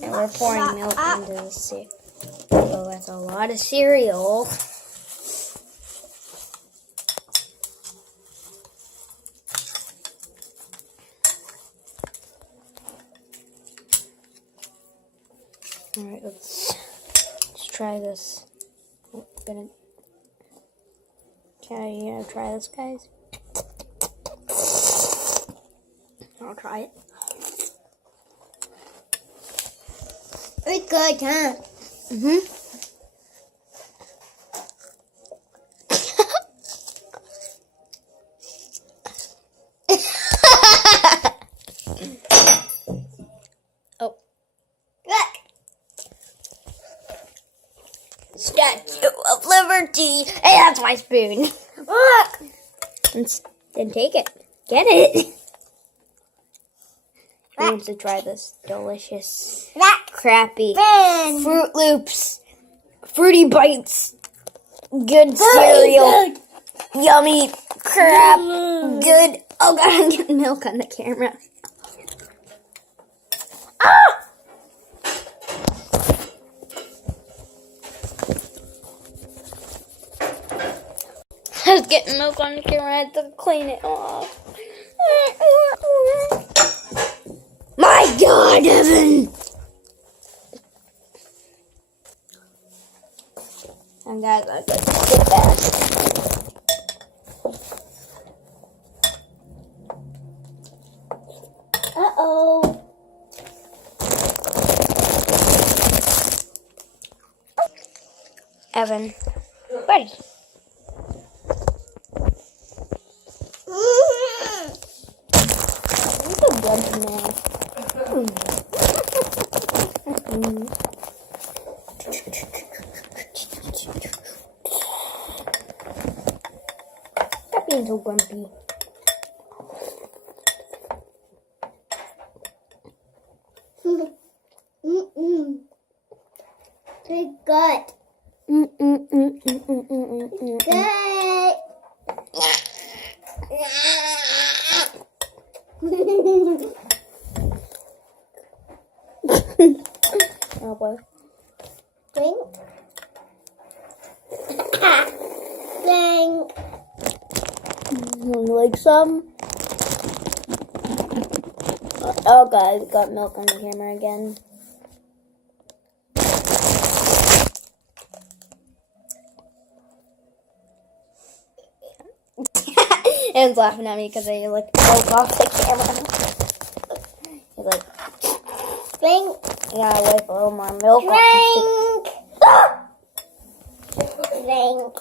And we're pouring milk into the cereal. Oh, that's a lot of cereal. Alright, let's try this. Oh, can I try this, guys? I'll try it. It's good, huh? Oh. Look. Statue of Liberty. Hey, that's my spoon. Look. Then take it. Get it. Who wants to try this delicious, crappy Fruit Loops, Fruity Bites, good cereal, yummy crap, good. Oh god, I'm getting milk on the camera. Ah! I was getting milk on the camera. I had to clean it off. My God, Evan! And guys, I got to get back. Uh-oh. Evan, buddy. You're so grumpy now. Stop being so grumpy. It's good. Good. Oh boy. Drink. Drink. Like some? Oh god, we got milk on the camera again. Anne's laughing at me because I like broke off the camera. He's like, Drink. I gotta wipe a little more milk off Drink.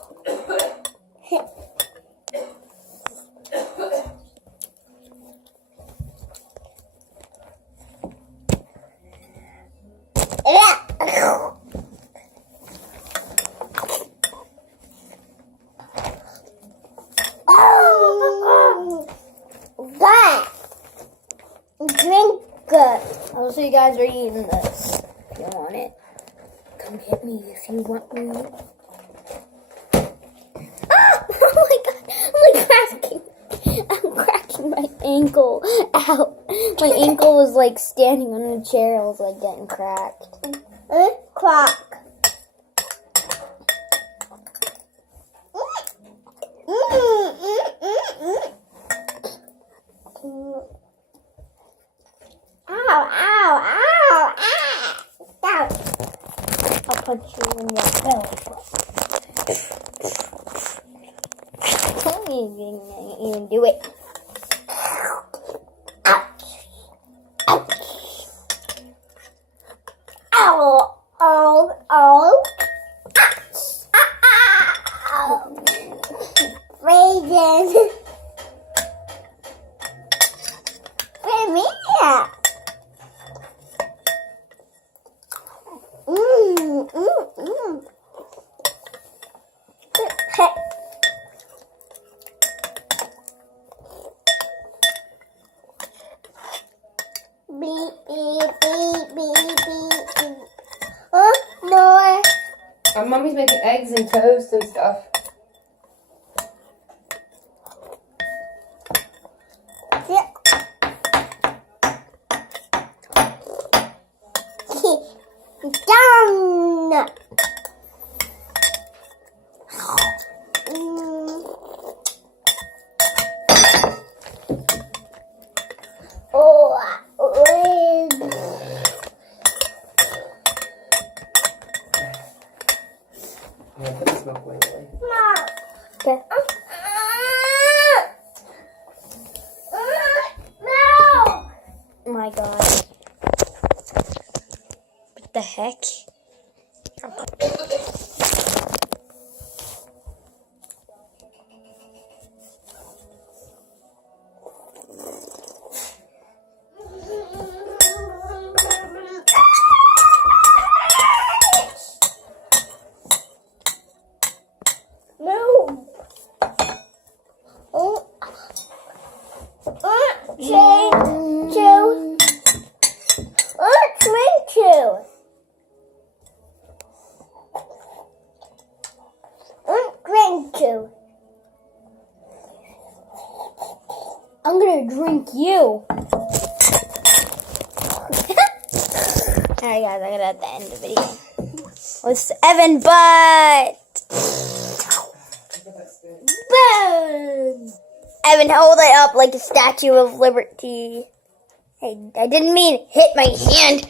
Drink good. I'll see you guys are eating this. If you want it, come get me if you want me. Ah! Oh my god! I'm cracking my ankle. Ow! My ankle was like standing on a chair. I was like getting cracked. Crack. Ow, ow, ow, ow. I'll punch you in your belly. I can't even do it. Ow, ow, ow. Raisin. Wait a minute. Beep, beep, beep, beep, beep. Oh, more. Mommy's making eggs and toast and stuff. Done. Yeah, put the smoke away. Okay. No. My God. What the heck? No. Drink two. Drink two. Drink two. I'm gonna drink you. Alright guys, I'm gonna at the end of the video. With Evan Butt. Boom. Evan, hold it up like a Statue of Liberty. Hey, I didn't mean hit my hand.